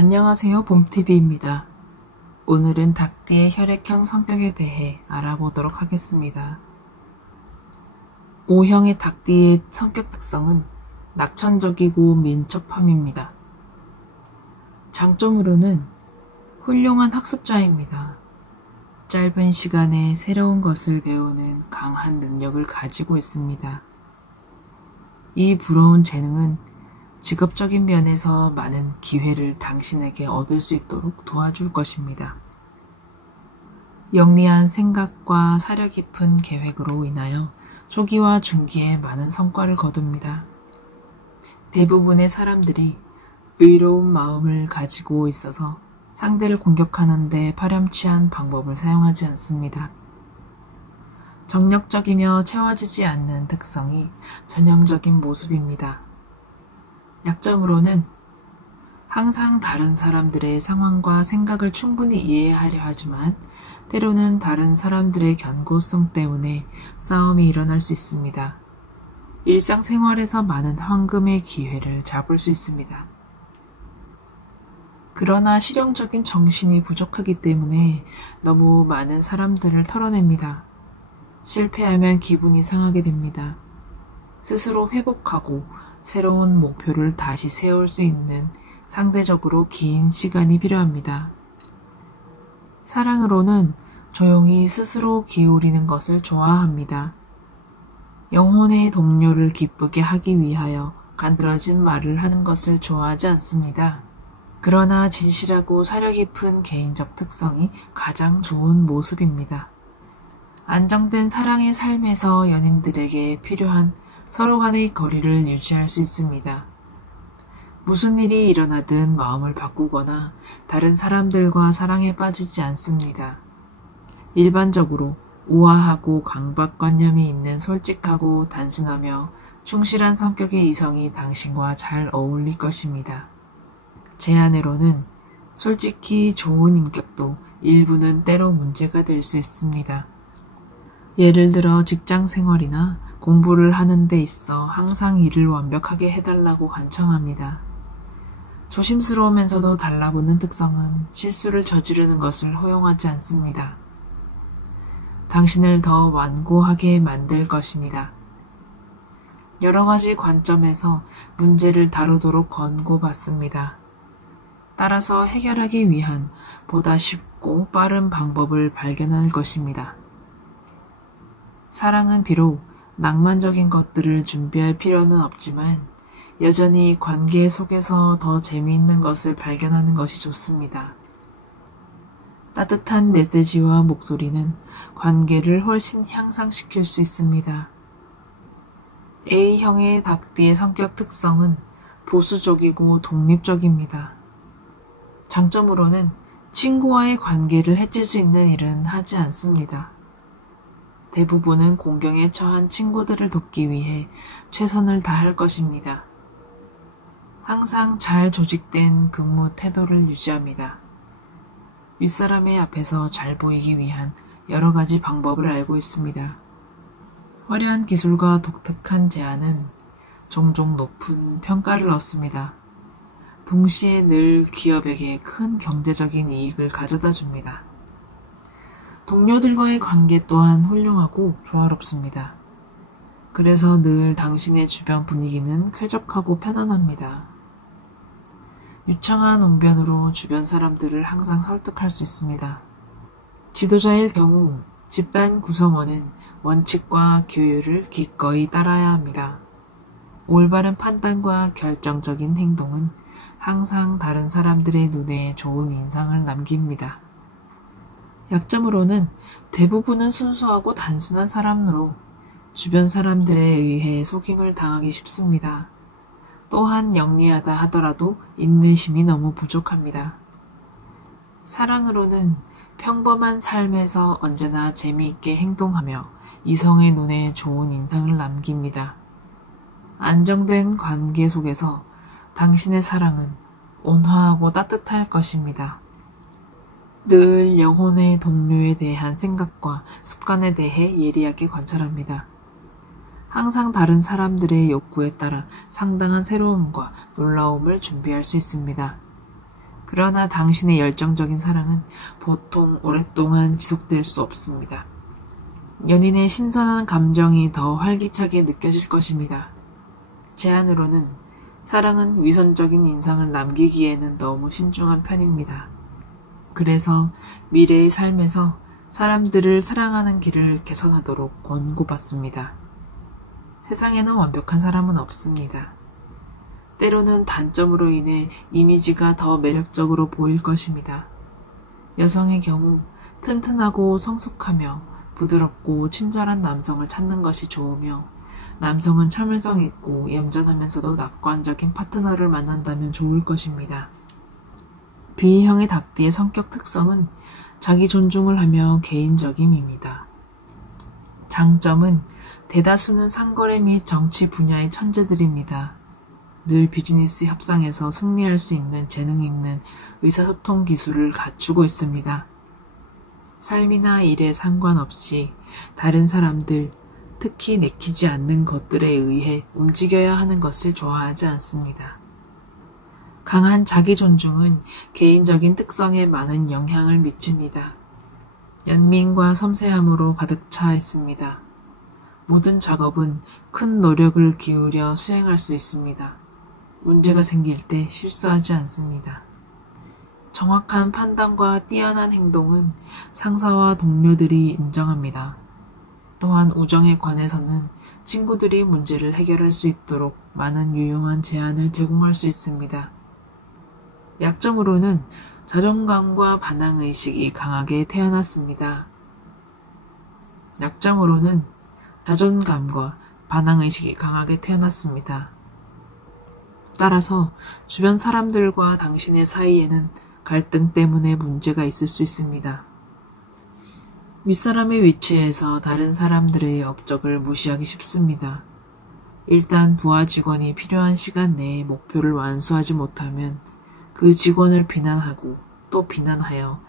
안녕하세요, 봄TV입니다. 오늘은 닭띠의 혈액형 성격에 대해 알아보도록 하겠습니다. O형의 닭띠의 성격 특성은 낙천적이고 민첩함입니다. 장점으로는 훌륭한 학습자입니다. 짧은 시간에 새로운 것을 배우는 강한 능력을 가지고 있습니다. 이 부러운 재능은 직업적인 면에서 많은 기회를 당신에게 얻을 수 있도록 도와줄 것입니다. 영리한 생각과 사려 깊은 계획으로 인하여 초기와 중기에 많은 성과를 거둡니다. 대부분의 사람들이 의로운 마음을 가지고 있어서 상대를 공격하는 데 파렴치한 방법을 사용하지 않습니다. 정력적이며 채워지지 않는 특성이 전형적인 모습입니다. 약점으로는 항상 다른 사람들의 상황과 생각을 충분히 이해하려 하지만 때로는 다른 사람들의 견고성 때문에 싸움이 일어날 수 있습니다. 일상생활에서 많은 황금의 기회를 잡을 수 있습니다. 그러나 실용적인 정신이 부족하기 때문에 너무 많은 사람들을 털어냅니다. 실패하면 기분이 상하게 됩니다. 스스로 회복하고 새로운 목표를 다시 세울 수 있는 상대적으로 긴 시간이 필요합니다. 사랑으로는 조용히 스스로 기울이는 것을 좋아합니다. 영혼의 동료를 기쁘게 하기 위하여 간드러진 말을 하는 것을 좋아하지 않습니다. 그러나 진실하고 사려 깊은 개인적 특성이 가장 좋은 모습입니다. 안정된 사랑의 삶에서 연인들에게 필요한 서로 간의 거리를 유지할 수 있습니다. 무슨 일이 일어나든 마음을 바꾸거나 다른 사람들과 사랑에 빠지지 않습니다. 일반적으로 우아하고 강박관념이 있는 솔직하고 단순하며 충실한 성격의 이성이 당신과 잘 어울릴 것입니다. 제 아내로는 솔직히 좋은 인격도 일부는 때로 문제가 될 수 있습니다. 예를 들어 직장 생활이나 공부를 하는 데 있어 항상 일을 완벽하게 해달라고 간청합니다. 조심스러우면서도 달라붙는 특성은 실수를 저지르는 것을 허용하지 않습니다. 당신을 더 완고하게 만들 것입니다. 여러 가지 관점에서 문제를 다루도록 권고받습니다. 따라서 해결하기 위한 보다 쉽고 빠른 방법을 발견할 것입니다. 사랑은 비록 낭만적인 것들을 준비할 필요는 없지만 여전히 관계 속에서 더 재미있는 것을 발견하는 것이 좋습니다. 따뜻한 메시지와 목소리는 관계를 훨씬 향상시킬 수 있습니다. A형의 닭띠의 성격 특성은 보수적이고 독립적입니다. 장점으로는 친구와의 관계를 해칠 수 있는 일은 하지 않습니다. 대부분은 공경에 처한 친구들을 돕기 위해 최선을 다할 것입니다. 항상 잘 조직된 근무 태도를 유지합니다. 윗사람의 앞에서 잘 보이기 위한 여러 가지 방법을 알고 있습니다. 화려한 기술과 독특한 제안은 종종 높은 평가를 얻습니다. 동시에 늘 기업에게 큰 경제적인 이익을 가져다 줍니다. 동료들과의 관계 또한 훌륭하고 조화롭습니다. 그래서 늘 당신의 주변 분위기는 쾌적하고 편안합니다. 유창한 웅변으로 주변 사람들을 항상 설득할 수 있습니다. 지도자일 경우 집단 구성원은 원칙과 규율을 기꺼이 따라야 합니다. 올바른 판단과 결정적인 행동은 항상 다른 사람들의 눈에 좋은 인상을 남깁니다. 약점으로는 대부분은 순수하고 단순한 사람으로 주변 사람들에 의해 속임을 당하기 쉽습니다. 또한 영리하다 하더라도 인내심이 너무 부족합니다. 사랑으로는 평범한 삶에서 언제나 재미있게 행동하며 이성의 눈에 좋은 인상을 남깁니다. 안정된 관계 속에서 당신의 사랑은 온화하고 따뜻할 것입니다. 늘 영혼의 동료에 대한 생각과 습관에 대해 예리하게 관찰합니다. 항상 다른 사람들의 욕구에 따라 상당한 새로움과 놀라움을 준비할 수 있습니다. 그러나 당신의 열정적인 사랑은 보통 오랫동안 지속될 수 없습니다. 연인의 신선한 감정이 더 활기차게 느껴질 것입니다. 제안으로는 사랑은 위선적인 인상을 남기기에는 너무 신중한 편입니다. 그래서 미래의 삶에서 사람들을 사랑하는 길을 개선하도록 권고받습니다. 세상에는 완벽한 사람은 없습니다. 때로는 단점으로 인해 이미지가 더 매력적으로 보일 것입니다. 여성의 경우 튼튼하고 성숙하며 부드럽고 친절한 남성을 찾는 것이 좋으며, 남성은 참을성 있고 얌전하면서도 낙관적인 파트너를 만난다면 좋을 것입니다. B형의 닭띠의 성격 특성은 자기 존중을 하며 개인적임입니다. 장점은 대다수는 상거래 및 정치 분야의 천재들입니다. 늘 비즈니스 협상에서 승리할 수 있는 재능 있는 의사소통 기술을 갖추고 있습니다. 삶이나 일에 상관없이 다른 사람들, 특히 내키지 않는 것들에 의해 움직여야 하는 것을 좋아하지 않습니다. 강한 자기 존중은 개인적인 특성에 많은 영향을 미칩니다. 연민과 섬세함으로 가득 차 있습니다. 모든 작업은 큰 노력을 기울여 수행할 수 있습니다. 문제가 생길 때 실수하지 않습니다. 정확한 판단과 뛰어난 행동은 상사와 동료들이 인정합니다. 또한 우정에 관해서는 친구들이 문제를 해결할 수 있도록 많은 유용한 제안을 제공할 수 있습니다. 약점으로는 자존감과 반항의식이 강하게 태어났습니다. 약점으로는 자존감과 반항의식이 강하게 태어났습니다. 따라서 주변 사람들과 당신의 사이에는 갈등 때문에 문제가 있을 수 있습니다. 윗사람의 위치에서 다른 사람들의 업적을 무시하기 쉽습니다. 일단 부하 직원이 필요한 시간 내에 목표를 완수하지 못하면 그 직원을 비난하고 또 비난하여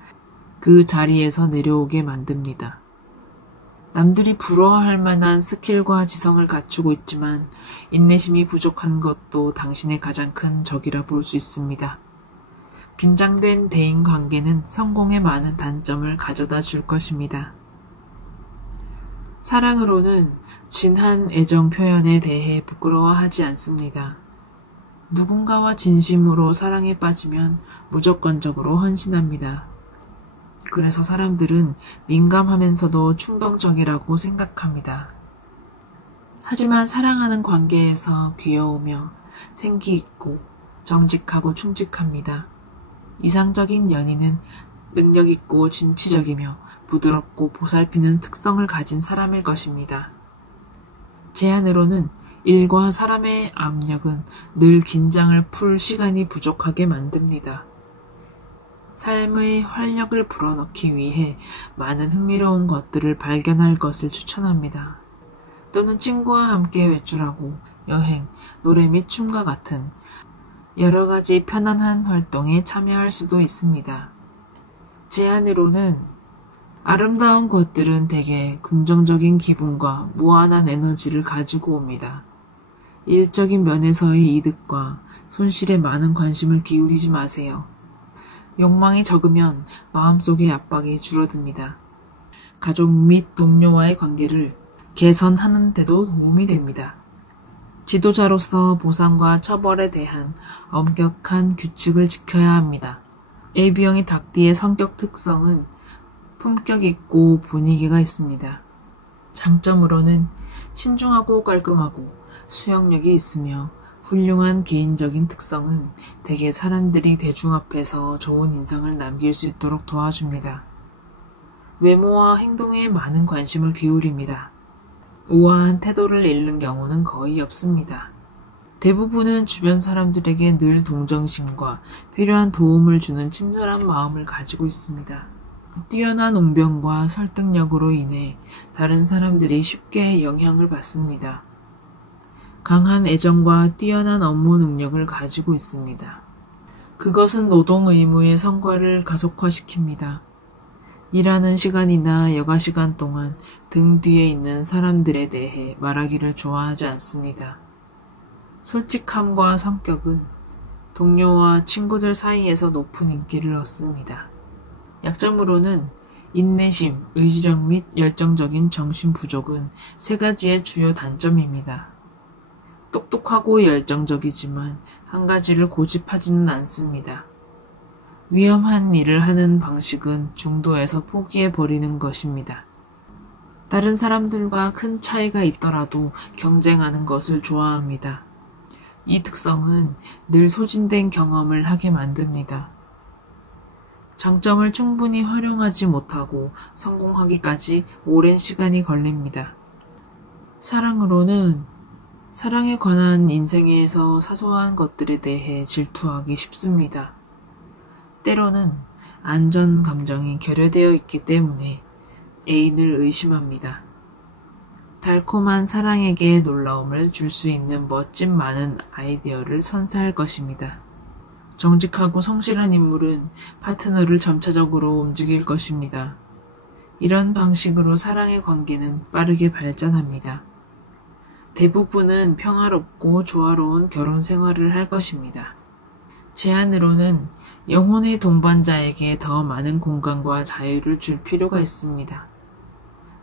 그 자리에서 내려오게 만듭니다. 남들이 부러워할 만한 스킬과 지성을 갖추고 있지만 인내심이 부족한 것도 당신의 가장 큰 적이라 볼 수 있습니다. 긴장된 대인 관계는 성공에 많은 단점을 가져다 줄 것입니다. 사랑으로는 진한 애정 표현에 대해 부끄러워하지 않습니다. 누군가와 진심으로 사랑에 빠지면 무조건적으로 헌신합니다. 그래서 사람들은 민감하면서도 충동적이라고 생각합니다. 하지만 사랑하는 관계에서 귀여우며 생기 있고 정직하고 충직합니다. 이상적인 연인은 능력 있고 진취적이며 부드럽고 보살피는 특성을 가진 사람일 것입니다. 제안으로는 일과 사람의 압력은 늘 긴장을 풀 시간이 부족하게 만듭니다. 삶의 활력을 불어넣기 위해 많은 흥미로운 것들을 발견할 것을 추천합니다. 또는 친구와 함께 외출하고 여행, 노래 및 춤과 같은 여러 가지 편안한 활동에 참여할 수도 있습니다. 제안으로는 아름다운 것들은 대개 긍정적인 기분과 무한한 에너지를 가지고 옵니다. 일적인 면에서의 이득과 손실에 많은 관심을 기울이지 마세요. 욕망이 적으면 마음속의 압박이 줄어듭니다. 가족 및 동료와의 관계를 개선하는 데도 도움이 됩니다. 지도자로서 보상과 처벌에 대한 엄격한 규칙을 지켜야 합니다. AB형의 닭띠의 성격 특성은 품격 있고 분위기가 있습니다. 장점으로는 신중하고 깔끔하고 수용력이 있으며 훌륭한 개인적인 특성은 대개 사람들이 대중 앞에서 좋은 인상을 남길 수 있도록 도와줍니다. 외모와 행동에 많은 관심을 기울입니다. 우아한 태도를 잃는 경우는 거의 없습니다. 대부분은 주변 사람들에게 늘 동정심과 필요한 도움을 주는 친절한 마음을 가지고 있습니다. 뛰어난 웅변과 설득력으로 인해 다른 사람들이 쉽게 영향을 받습니다. 강한 애정과 뛰어난 업무 능력을 가지고 있습니다. 그것은 노동 의무의 성과를 가속화시킵니다. 일하는 시간이나 여가 시간 동안 등 뒤에 있는 사람들에 대해 말하기를 좋아하지 않습니다. 솔직함과 성격은 동료와 친구들 사이에서 높은 인기를 얻습니다. 약점으로는 인내심, 의지력 및 열정적인 정신 부족은 세 가지의 주요 단점입니다. 똑똑하고 열정적이지만 한 가지를 고집하지는 않습니다. 위험한 일을 하는 방식은 중도에서 포기해버리는 것입니다. 다른 사람들과 큰 차이가 있더라도 경쟁하는 것을 좋아합니다. 이 특성은 늘 소진된 경험을 하게 만듭니다. 장점을 충분히 활용하지 못하고 성공하기까지 오랜 시간이 걸립니다. 사랑으로는 사랑에 관한 인생에서 사소한 것들에 대해 질투하기 쉽습니다. 때로는 안전 감정이 결여되어 있기 때문에 애인을 의심합니다. 달콤한 사랑에게 놀라움을 줄 수 있는 멋진 많은 아이디어를 선사할 것입니다. 정직하고 성실한 인물은 파트너를 점차적으로 움직일 것입니다. 이런 방식으로 사랑의 관계는 빠르게 발전합니다. 대부분은 평화롭고 조화로운 결혼 생활을 할 것입니다. 제안으로는 영혼의 동반자에게 더 많은 공간과 자유를 줄 필요가 있습니다.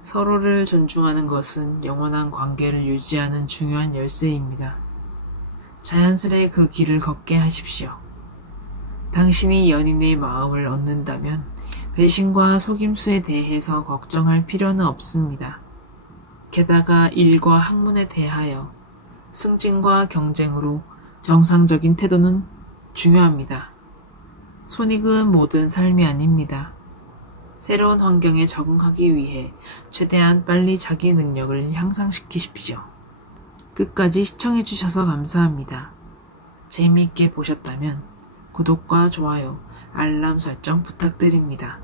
서로를 존중하는 것은 영원한 관계를 유지하는 중요한 열쇠입니다. 자연스레 그 길을 걷게 하십시오. 당신이 연인의 마음을 얻는다면 배신과 속임수에 대해서 걱정할 필요는 없습니다. 게다가 일과 학문에 대하여 승진과 경쟁으로 정상적인 태도는 중요합니다. 손익은 모든 삶이 아닙니다. 새로운 환경에 적응하기 위해 최대한 빨리 자기 능력을 향상시키십시오. 끝까지 시청해주셔서 감사합니다. 재미있게 보셨다면 구독과 좋아요, 알람 설정 부탁드립니다.